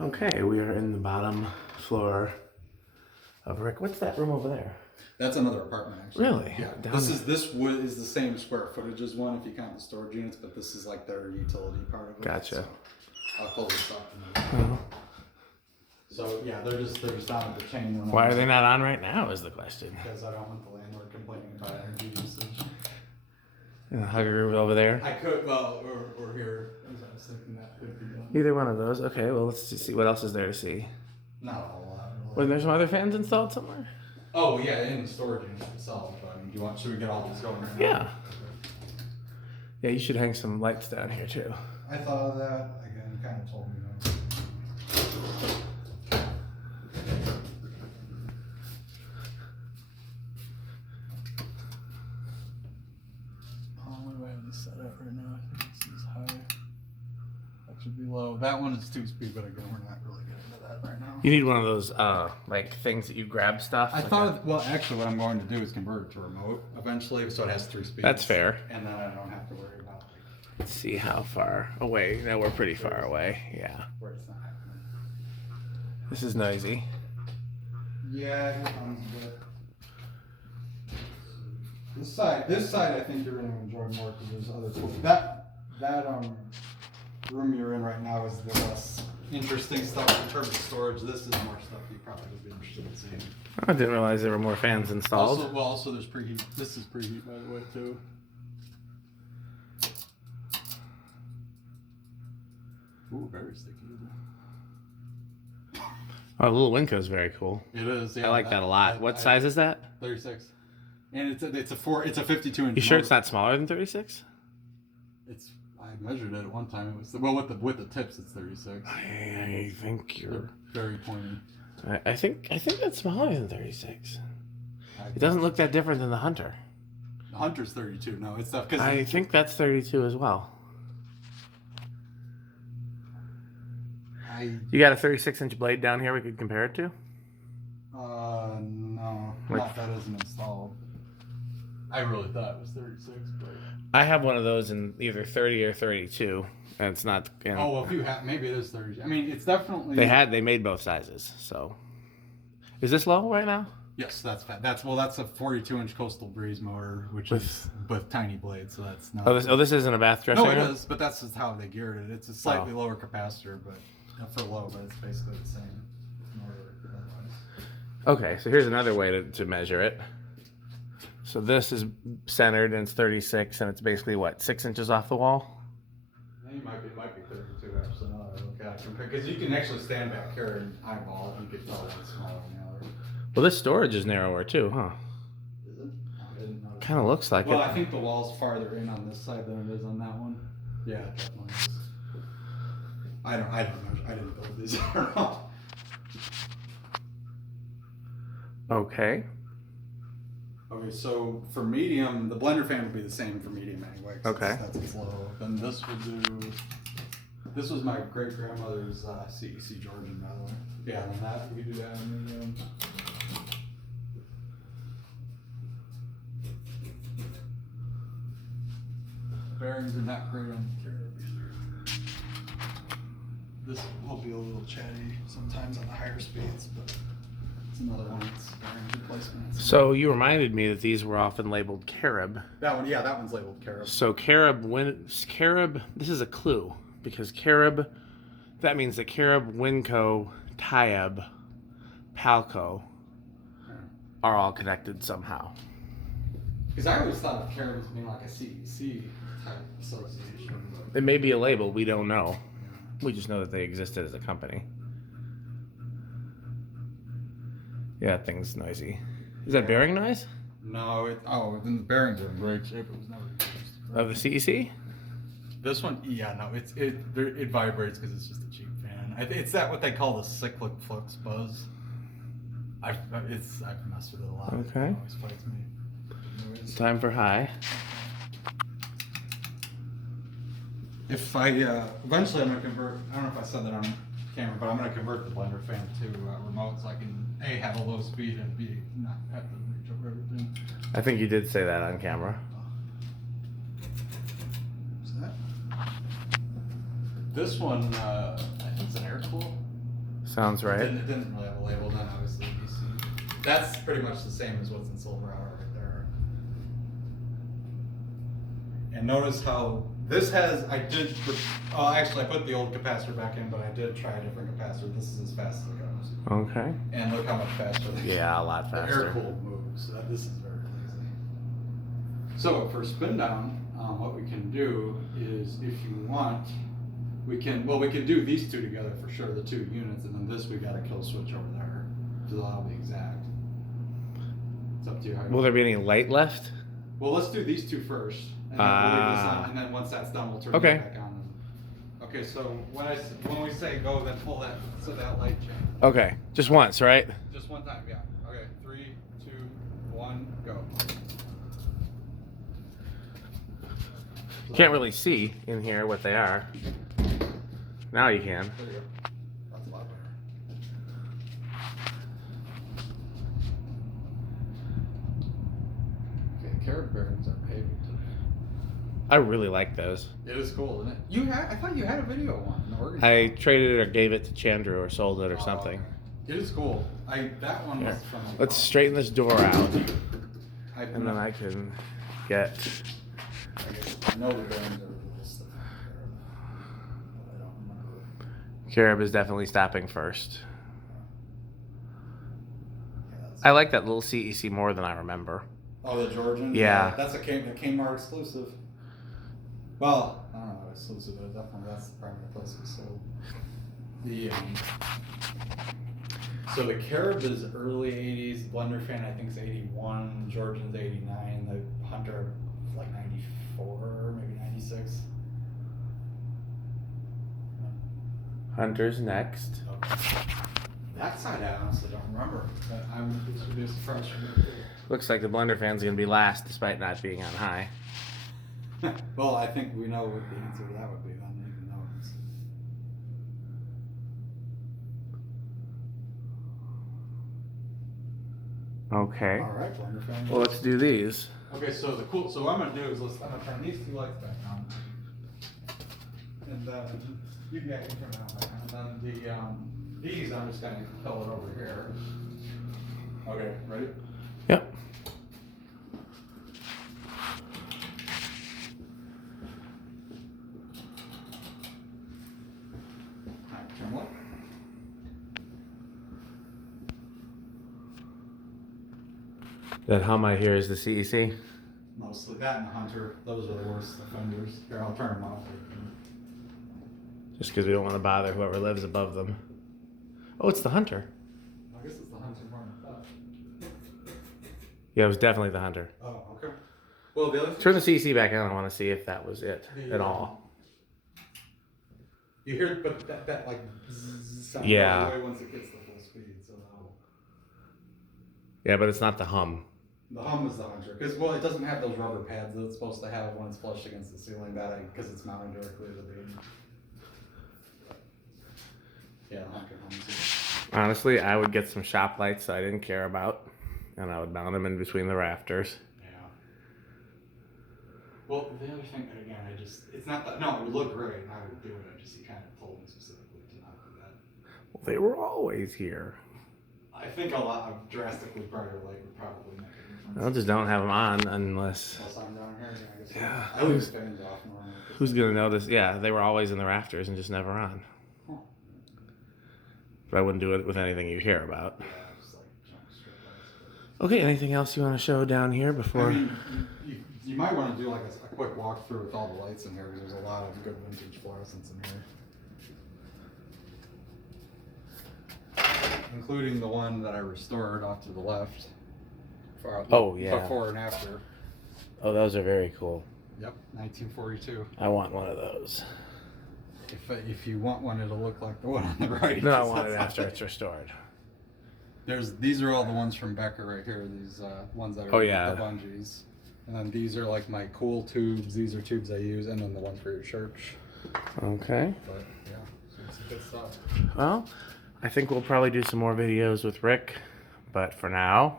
Okay, we are in the bottom floor of Rick. What's that room over there? That's another apartment, actually. Really? Yeah. This is the same square footage as one if you count the storage units, but this is like their utility part of it. Gotcha. So I'll close this up. Oh. So yeah, they're just down at the chain. Why are they not on right now is the question. Because I don't want the landlord complaining about energy usage. And the hugger room over there? I could, well, or here. I was thinking that could be done. Either one of those. Okay, well, let's just see. What else is there to see? Not a whole lot. Really. Well, there's some other fans installed somewhere? Oh, yeah, in the storage unit itself. But, I mean, should we get all these going right now? Yeah. Yeah, you should hang some lights down here, too. I thought of that. Again, you kind of told me no. What do I have this set at right now? I think this is high. That should be low. That one is 2-speed, but again, we're not really getting into that right now. You need one of those, like, things that you grab stuff. I thought, well, actually, what I'm going to do is convert it to remote eventually, so it has 3 speeds. That's fair. And then I don't have to worry about Let's see how far away. No, we're pretty far away. Yeah. where it's not happening. This is noisy. Yeah, here comes a bit. This side, I think you're going to enjoy more because there's other cool. That room you're in right now is the less interesting stuff in terms of storage. This is more stuff you probably would be interested in seeing. I didn't realize there were more fans installed. Also there's preheat. This is preheat, by the way, too. Ooh, very sticky. Oh, the little Winco is very cool. It is. Yeah, I like that a lot. What size is that? 36. And it's a 52 inch. You sure it's not smaller than 36? I measured it at one time. It was with the tips. It's 36. I think you're Very pointy. I think that's smaller than 36. It doesn't look that different than the Hunter. The Hunter's 32. No, it's not. I think that's 32 as well. You got a 36-inch blade down here we could compare it to? No, Like- not that isn't installed. I really thought it was 36, but. I have one of those in either 30 or 32, and it's not. You know, Oh well, if you have, maybe it is 30. I mean, it's definitely. They made both sizes. So, is this low right now? Yes, that's fat. That's a 42-inch coastal breeze motor, which is with tiny blades, so that's not. This isn't a bath dressing No, it room? is, but that's just how they geared it. It's a slightly lower capacitor, but for low, but it's basically the same motor. Okay, so here's another way to measure it. So this is centered and it's 36, and it's basically what, 6 inches off the wall? It might be 32 actually. Now that I look at it, because you can actually stand back here and eyeball it. You could tell it's smaller than the other. Well, this storage is narrower too, huh? Is it? I didn't notice. Kind of looks like it. Well, I think the wall's farther in on this side than it is on that one. Yeah, it definitely is. I don't know. I didn't build these. Okay. Okay, so for medium, the blender fan would be the same for medium anyway. Okay. That's its low. Then this would do. This was my great grandmother's CEC Georgian, by the way. Yeah, and that we could do that in medium. Bearings are not great on the carrey either. This will be a little chatty sometimes on the higher speeds, but it's another one that's bearing replacements. So you reminded me that these were often labeled Carib. That one, yeah, that one's labeled Carib. So Carib, this is a clue, because Carib, that means that Carib, Winco, Tayeb, Palco are all connected somehow. Because I always thought of Carib as being like a CEC type association. But It may be a label, we don't know. We just know that they existed as a company. Yeah, that thing's noisy. Is that bearing noise? no, then the bearings are in great shape. It was never used. Of the CEC? This one, yeah, no, it vibrates because it's just a cheap fan. It's that what they call the cyclic flux buzz. I've messed with it a lot. Okay. It always fights me. Time for high. If I eventually I'm gonna convert. I don't know if I said that on camera, but I'm gonna convert the blender fan to remote so I can A, have a low speed and B, not have to reach over everything. I think you did say that on camera. What's that? This one, I think it's an air cool. Sounds right. It didn't really have a label then, obviously. DC. That's pretty much the same as what's in Silverado right there. And notice how this has, actually I put the old capacitor back in, but I did try a different capacitor. This is as fast as it goes. Okay. And look how much faster. Yeah, a lot faster. The air-cooled moves. So this is very easy. So for spin down, what we can do is, if you want, we can do these two together for sure, the two units, and then this we got a kill switch over there, so that'll be exact. It's up to you. Will there be any light left? Well, let's do these two first, and then we'll leave this on, and then once that's done, we'll turn it back on. Okay, so when we say go, then pull that so that light change. Okay, just once, right? Just one time, yeah. Okay, 3, 2, 1, go. Can't really see in here what they are. Now you can. There you go. That's a lot better. Okay, carrot bearings are paving today. I really like those. It is cool, isn't it? I thought you had a video one in the organ. I traded it or gave it to Chandru or sold it or something. Okay. It is cool. That one was from. Let's straighten this door out, and then I can get. I know the bearings are a little stiff. I don't remember. Carib is definitely stopping first. Yeah, I like that little CEC more than I remember. Oh, the Georgian? Yeah. That's a Kmart exclusive. Well, I don't know about exclusive, but definitely that's the primary place we sold. So the Carib is early 80s, Blender Fan I think is 81, Georgian's 89, the Hunter like 94, maybe 96. Hunter's next. Okay. That side I honestly don't remember. This would be a surprise for me too. Looks like the Blender Fan's gonna be last, despite not being on high. Well, I think we know what the answer to that would be then, even though it's... Okay. All right, Blender Fan. Well, let's do these. Okay, so what I'm gonna do is I'm gonna turn these two lights back on, and then you can turn that one back on, and then these I'm just gonna fill it over here. Okay, ready? Yep. Alright, turn what? That hum I hear is the CEC. Mostly that and the Hunter. Those are the worst offenders. Here, I'll turn them off. Just because we don't want to bother whoever lives above them. Oh, it's the Hunter. I guess it's the Hunter more than that. Yeah, it was definitely the Hunter. Oh, okay. Well, the other thing, Turn the CEC back on. I want to see if that was it at all. you hear, but that like zzz sound Yeah. goes away once it gets to full speed. So that'll... Yeah, but it's not the hum. The hum is the Hunter, because it doesn't have those rubber pads that it's supposed to have when it's flushed against the ceiling. Because it's mounted directly to the beam. Yeah, the Hunter hums it. Honestly, I would get some shop lights that I didn't care about, and I would mount them in between the rafters. Yeah. Well, the other thing, again, it's not that, no, it would look great, and I would do it. He kind of told me specifically to not do that. Well, they were always here. I think a lot of drastically brighter light would probably make a difference. I'll just don't have them on unless... Unless I'm down here, I guess. Yeah. I leave the fans off normally. Who's going to notice? Yeah, they were always in the rafters and just never on. Huh. But I wouldn't do it with anything you care about. Yeah, just like jump straight lights. Okay, anything else you want to show down here before... I mean, you might want to do like a quick walkthrough with all the lights in here, because there's a lot of good vintage fluorescents in here. Including the one that I restored off to the left. Oh, yeah. Before and after. Oh, those are very cool. Yep, 1942. I want one of those. If you want one, it'll look like the one on the right. No, I want it after it's restored. These are all the ones from Becker right here. These ones that are the bungees. And then these are like my cool tubes. These are tubes I use, and then the one for your church. Okay. But yeah, so it's good stuff. Well, I think we'll probably do some more videos with Rick, but for now,